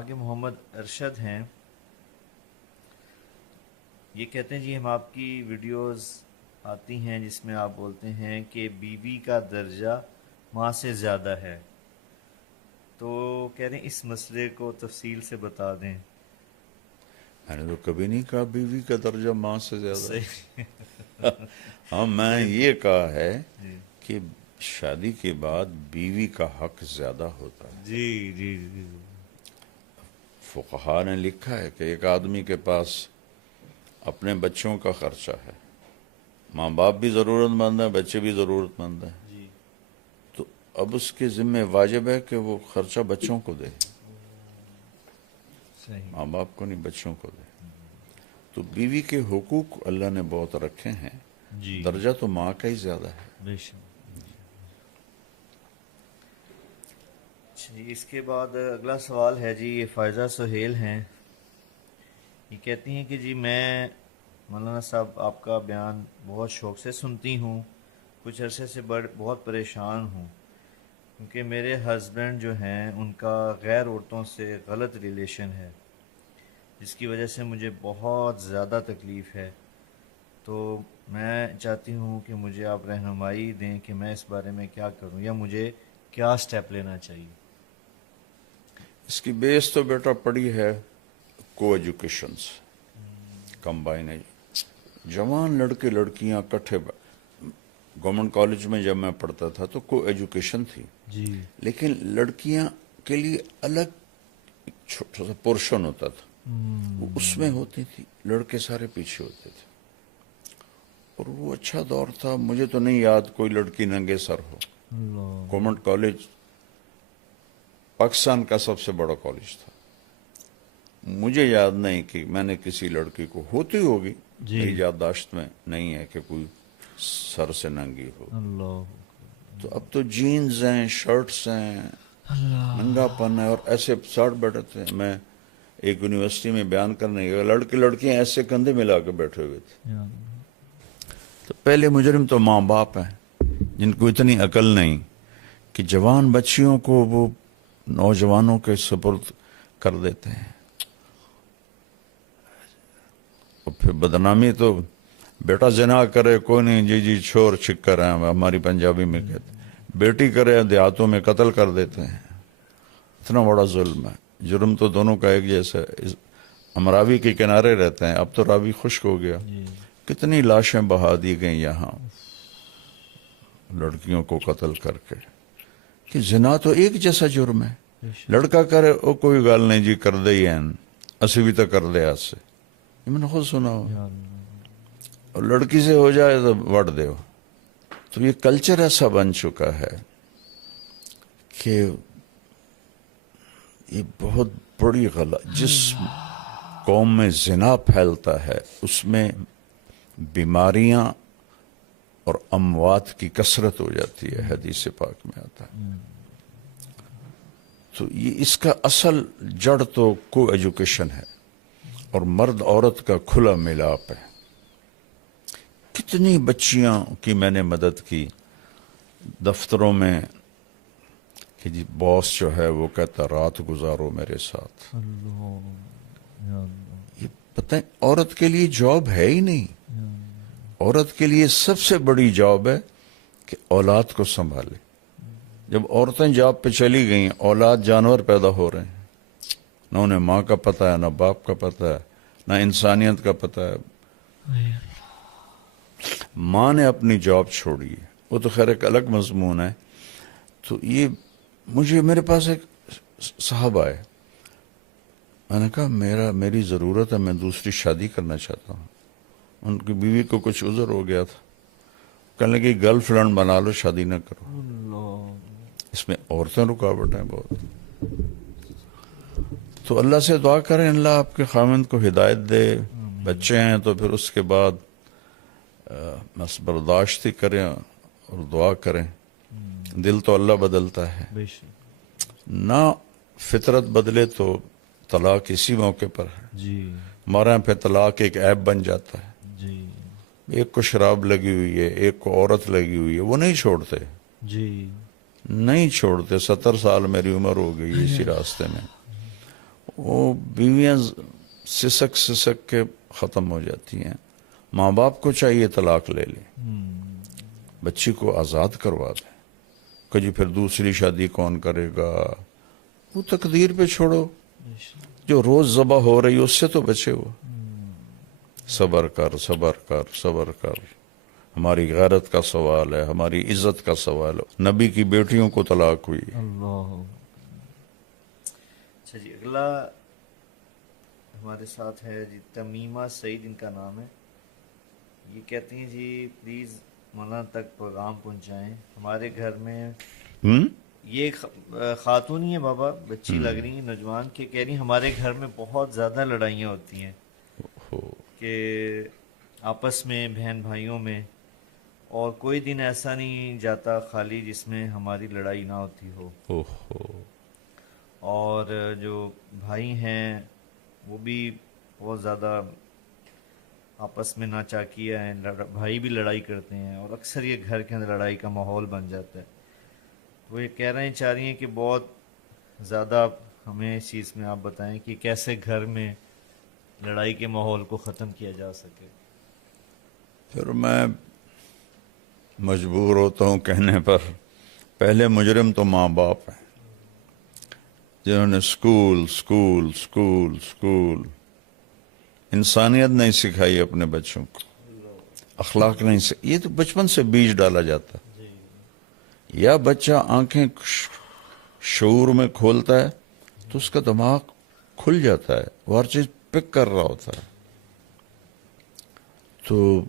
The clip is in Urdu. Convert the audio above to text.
آگے محمد ارشد ہیں، یہ کہتے ہیں جی ہم آپ کی ویڈیوز آتی ہیں جس میں آپ بولتے ہیں کہ بیوی کا درجہ ماں سے زیادہ ہے، تو کہہ رہے ہیں اس مسئلے کو تفصیل سے بتا دیں۔ میں نے تو کبھی نہیں کہا بیوی کا درجہ ماں سے زیادہ ہے۔ صحیح ہاں، میں صحیح یہ کہا ہے جی کہ شادی کے بعد بیوی کا حق زیادہ ہوتا ہے۔ جی جی جی فقہا نے لکھا ہے کہ ایک آدمی کے پاس اپنے بچوں کا خرچہ ہے، ماں باپ بھی ضرورت مند ہیں، بچے بھی ضرورت مند ہیں، جی تو اب اس کے ذمہ واجب ہے کہ وہ خرچہ بچوں کو دے، صحیح ماں باپ کو نہیں، بچوں کو دے۔ تو بیوی کے حقوق اللہ نے بہت رکھے ہیں، جی درجہ تو ماں کا ہی زیادہ ہے۔ بے شک۔ اس کے بعد اگلا سوال ہے جی، یہ فائزہ سہیل ہیں، یہ کہتی ہیں کہ جی میں مولانا صاحب آپ کا بیان بہت شوق سے سنتی ہوں، کچھ عرصے سے بہت پریشان ہوں کیونکہ میرے ہسبینڈ جو ہیں ان کا غیر عورتوں سے غلط ریلیشن ہے، جس کی وجہ سے مجھے بہت زیادہ تکلیف ہے، تو میں چاہتی ہوں کہ مجھے آپ رہنمائی دیں کہ میں اس بارے میں کیا کروں یا مجھے کیا سٹیپ لینا چاہیے۔ اس کی بیس تو بیٹا پڑی ہے کو ایجوکیشن سے، کمبائن جوان لڑکے لڑکیاں کٹھے گورنمنٹ کالج میں جب میں پڑھتا تھا تو کو ایجوکیشن تھی، جی لیکن لڑکیاں کے لیے الگ چھوٹا سا پورشن ہوتا تھا، وہ اس میں ہوتی تھی، لڑکے سارے پیچھے ہوتے تھے، اور وہ اچھا دور تھا۔ مجھے تو نہیں یاد کوئی لڑکی ننگے سر ہو۔ اللہ گورنمنٹ کالج پاکستان کا سب سے بڑا کالج تھا، مجھے یاد نہیں کہ میں نے کسی لڑکی کو، ہوتی ہوگی، جی میری یادداشت میں نہیں ہے کہ کوئی سر سے ننگی ہو۔ اللہ تو اب تو جینز ہیں، شرٹس ہیں، ننگا پن ہے، اور ایسے ساٹھ بیٹھے تھے۔ میں ایک یونیورسٹی میں بیان کرنے گیا، لڑکے لڑکیاں ایسے کندھے ملا کے بیٹھے ہوئے تھے۔ یا تو پہلے مجرم تو ماں باپ ہیں جن کو اتنی عقل نہیں کہ جوان بچیوں کو وہ نوجوانوں کے سپرد کر دیتے ہیں، اور پھر بدنامی تو بیٹا زنا کرے کوئی نہیں، جی جی چھوڑ چھکر ہیں ہماری پنجابی میں کہتے ہیں، بیٹی کرے دیہاتوں میں قتل کر دیتے ہیں۔ اتنا بڑا ظلم ہے، جرم تو دونوں کا ایک جیسا ہے۔ ہم راوی کے کنارے رہتے ہیں، اب تو راوی خشک ہو گیا، جی کتنی لاشیں بہا دی گئیں یہاں لڑکیوں کو قتل کر کے، کہ زنا تو ایک جیسا جرم ہے۔ بے شک۔ لڑکا کرے او کوئی گل نہیں جی، کر دے ہی ہیں، اسی بھی تو کر دے آج سے، یہ میں نے خود سنا ہو، یا اللہ اور لڑکی سے ہو جائے تو وٹ دے ہو۔ تو یہ کلچر ایسا بن چکا ہے کہ یہ بہت بڑی غلط، جس قوم میں زنا پھیلتا ہے اس میں بیماریاں اور اموات کی کثرت ہو جاتی ہے، حدیث پاک میں آتا ہے۔ تو یہ اس کا اصل جڑ تو کو ایجوکیشن ہے، اور مرد عورت کا کھلا ملاپ ہے۔ کتنی بچیاں کی میں نے مدد کی دفتروں میں، کہ جی باس جو ہے وہ کہتا رات گزارو میرے ساتھ۔ اللہ یا اللہ یہ پتہ ہے عورت کے لیے جاب ہے ہی نہیں، عورت کے لیے سب سے بڑی جاب ہے کہ اولاد کو سنبھالے۔ جب عورتیں جاب پہ چلی گئیں، اولاد جانور پیدا ہو رہے ہیں، نہ انہیں ماں کا پتہ ہے، نہ باپ کا پتہ ہے، نہ انسانیت کا پتہ ہے۔ ماں نے اپنی جاب چھوڑی ہے، وہ تو خیر ایک الگ مضمون ہے۔ تو یہ میرے پاس ایک صاحب آئے، میں نے کہا میری ضرورت ہے، میں دوسری شادی کرنا چاہتا ہوں۔ ان کی بیوی کو کچھ عذر ہو گیا تھا، کہنے لگی گرل فرینڈ بنا لو، شادی نہ کرو۔ اللہ اس میں عورتیں رکاوٹ ہیں بہت۔ تو اللہ سے دعا کریں اللہ آپ کے خاوند کو ہدایت دے، بچے ہیں تو پھر اس کے بعد بس برداشت ہی کریں اور دعا کریں۔ دل تو اللہ بدلتا ہے، بے شک۔ نہ فطرت بدلے تو طلاق اسی موقع پر ہے۔ جی ہمارے یہاں پہ طلاق ایک عیب بن جاتا ہے، جی ایک کو شراب لگی ہوئی ہے، ایک کو عورت لگی ہوئی ہے، وہ نہیں چھوڑتے، جی نہیں چھوڑتے۔ 70 سال میری عمر ہو گئی اسی راستے میں، وہ بیویاں سسک سسک کے ختم ہو جاتی ہیں. ماں باپ کو چاہیے طلاق لے لیں, بچی کو آزاد کروا دیں کہ جی پھر دوسری شادی کون کرے گا. وہ تقدیر پہ چھوڑو, جو روز ذبح ہو رہی اس سے تو بچے ہو. صبر کر صبر کر صبر کر. ہماری غیرت کا سوال ہے, ہماری عزت کا سوال ہے. نبی کی بیٹیوں کو طلاق ہوئی. اللہ. اچھا جی, اگلا ہمارے ساتھ ہے جی تمیمہ سعید, ان کا نام ہے. یہ کہتی ہیں جی پلیز مولانا تک پیغام پہنچائیں, ہمارے گھر میں یہ خاتون ہی ہے بابا, بچی لگ رہی ہیں, نوجوان, کے کہہ رہی ہیں ہمارے گھر میں بہت زیادہ لڑائیاں ہوتی ہیں کہ آپس میں بہن بھائیوں میں, اور کوئی دن ایسا نہیں جاتا خالی جس میں ہماری لڑائی نہ ہوتی ہو. اور جو بھائی ہیں وہ بھی بہت زیادہ آپس میں ناچاکیاں ہیں, بھائی بھی لڑائی کرتے ہیں, اور اکثر یہ گھر کے اندر لڑائی کا ماحول بن جاتا ہے. وہ یہ کہہ رہے ہیں, چاہ رہی ہیں کہ بہت زیادہ ہمیں اس چیز میں آپ بتائیں کہ کیسے گھر میں لڑائی کے ماحول کو ختم کیا جا سکے. پھر میں مجبور ہوتا ہوں کہنے پر, پہلے مجرم تو ماں باپ ہیں جنہوں نے اسکول اسکول اسکول اسکول انسانیت نہیں سکھائی اپنے بچوں کو, اخلاق نہیں یہ تو بچپن سے بیج ڈالا جاتا. یا بچہ آنکھیں شعور میں کھولتا ہے تو اس کا دماغ کھل جاتا ہے, وہ ہر چیز پک کر رہا ہوتا ہے. تو